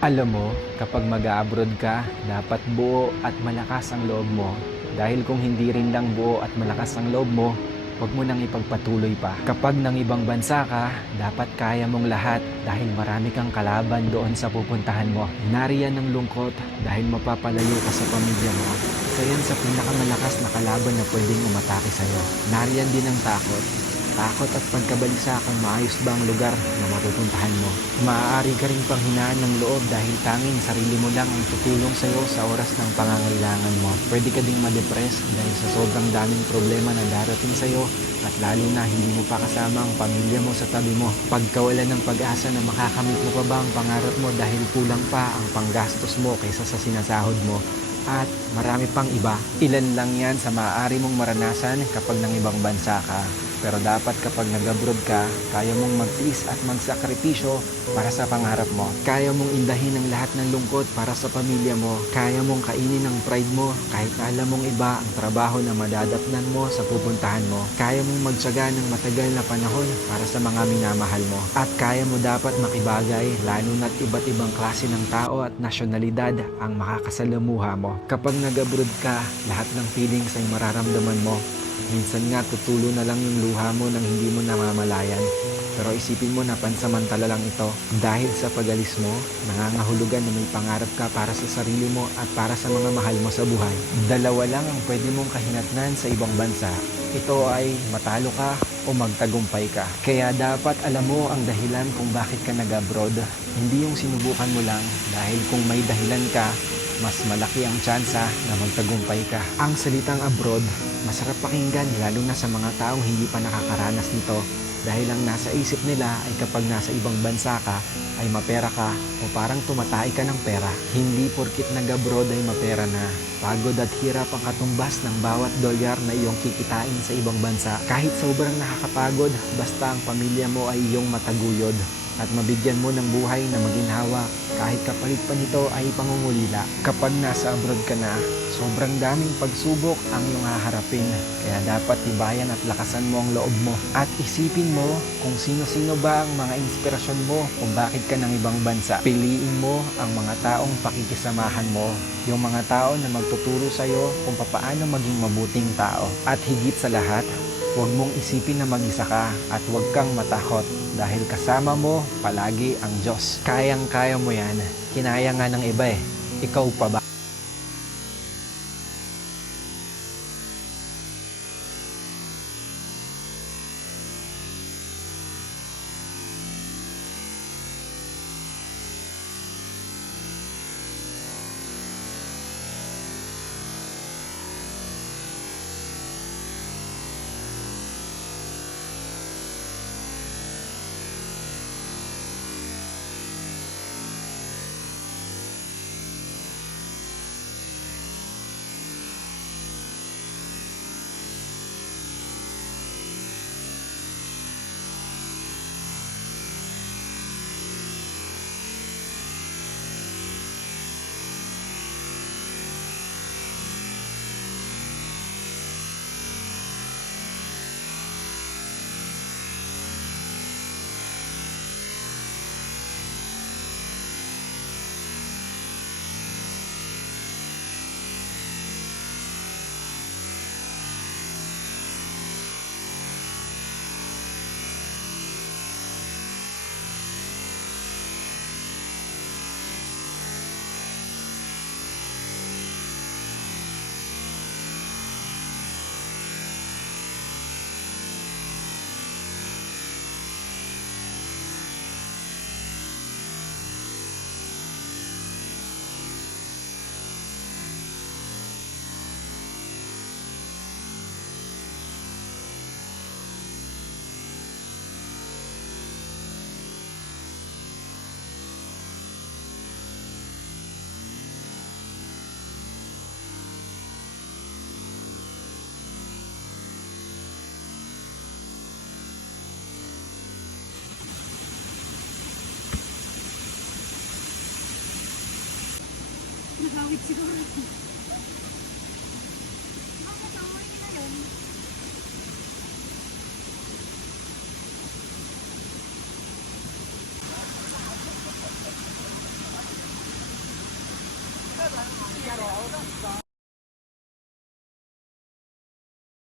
Alam mo, kapag mag-a-abroad ka, dapat buo at malakas ang loob mo. Dahil kung hindi rin lang buo at malakas ang loob mo, huwag mo nang ipagpatuloy pa. Kapag nang ibang bansa ka, dapat kaya mong lahat dahil marami kang kalaban doon sa pupuntahan mo. Nariyan ng lungkot dahil mapapalayo ka sa pamilya mo. Isa yan sa pinakamalakas na kalaban na pwedeng umatake sa'yo. Nariyan din ang takot. Takot at pagkabalisa kung maayos ba ang lugar na mapupuntahan mo. Maaari ka ring panghinaan ng loob dahil tanging sarili mo lang ang tutulong sa'yo sa oras ng pangangailangan mo. Pwede ka ding ma-depress dahil sa sobrang daming problema na darating sa'yo at lalo na hindi mo pa kasama ang pamilya mo sa tabi mo. Pagkawalan ng pag-asa na makakamit mo pa ba ang pangarap mo dahil kulang pa ang panggastos mo kaysa sa sinasahod mo. At marami pang iba. Ilan lang yan sa maaari mong maranasan kapag nang ibang bansa ka. Pero dapat kapag nag-abroad ka, kaya mong magtiis at magsakripisyo para sa pangarap mo. Kaya mong indahin ang lahat ng lungkot para sa pamilya mo. Kaya mong kainin ang pride mo kahit na alam mong iba ang trabaho na madadapnan mo sa pupuntahan mo. Kaya mong magtiyaga ng matagal na panahon para sa mga minamahal mo. At kaya mo dapat makibagay lalo na't iba't ibang klase ng tao at nasyonalidad ang makakasalamuha mo. Kapag nag-abroad ka, lahat ng feelings ay mararamdaman mo. Minsan nga tutulo na lang yung luha mo nang hindi mo namamalayan. Pero isipin mo na pansamantala lang ito. Dahil sa pag-alis mo, nangangahulugan na may pangarap ka para sa sarili mo at para sa mga mahal mo sa buhay. Dalawa lang ang pwede mong kahinatnan sa ibang bansa. Ito ay matalo ka o magtagumpay ka. Kaya dapat alam mo ang dahilan kung bakit ka nag-abroad. Hindi yung sinubukan mo lang dahil kung may dahilan ka, mas malaki ang tsansa na magtagumpay ka. Ang salitang abroad, masarap pakinggan lalo na sa mga taong hindi pa nakakaranas nito dahil ang nasa isip nila ay kapag nasa ibang bansa ka ay mapera ka o parang tumatay ka ng pera. Hindi porkit nag-abroad ay mapera na. Pagod at hirap ang katumbas ng bawat dolyar na iyong kikitain sa ibang bansa. Kahit sobrang nakakapagod, basta ang pamilya mo ay iyong mataguyod at mabigyan mo ng buhay na maginhawa kahit kapalit pa nito ay pangungulila. Kapag nasa abroad ka na, sobrang daming pagsubok ang iyong haharapin. Kaya dapat tibayan at lakasan mo ang loob mo. At isipin mo kung sino-sino ba ang mga inspirasyon mo kung bakit ka ng ibang bansa. Piliin mo ang mga taong pakikisamahan mo. Yung mga tao na magtuturo sa'yo kung paano maging mabuting tao. At higit sa lahat, huwag mong isipin na mag-isa ka at huwag kang matakot dahil kasama mo palagi ang Diyos. Kayang-kaya mo yan. Kinaya nga ng iba eh. Ikaw pa ba? Nakawit siguro. Bakit ang morning na yun?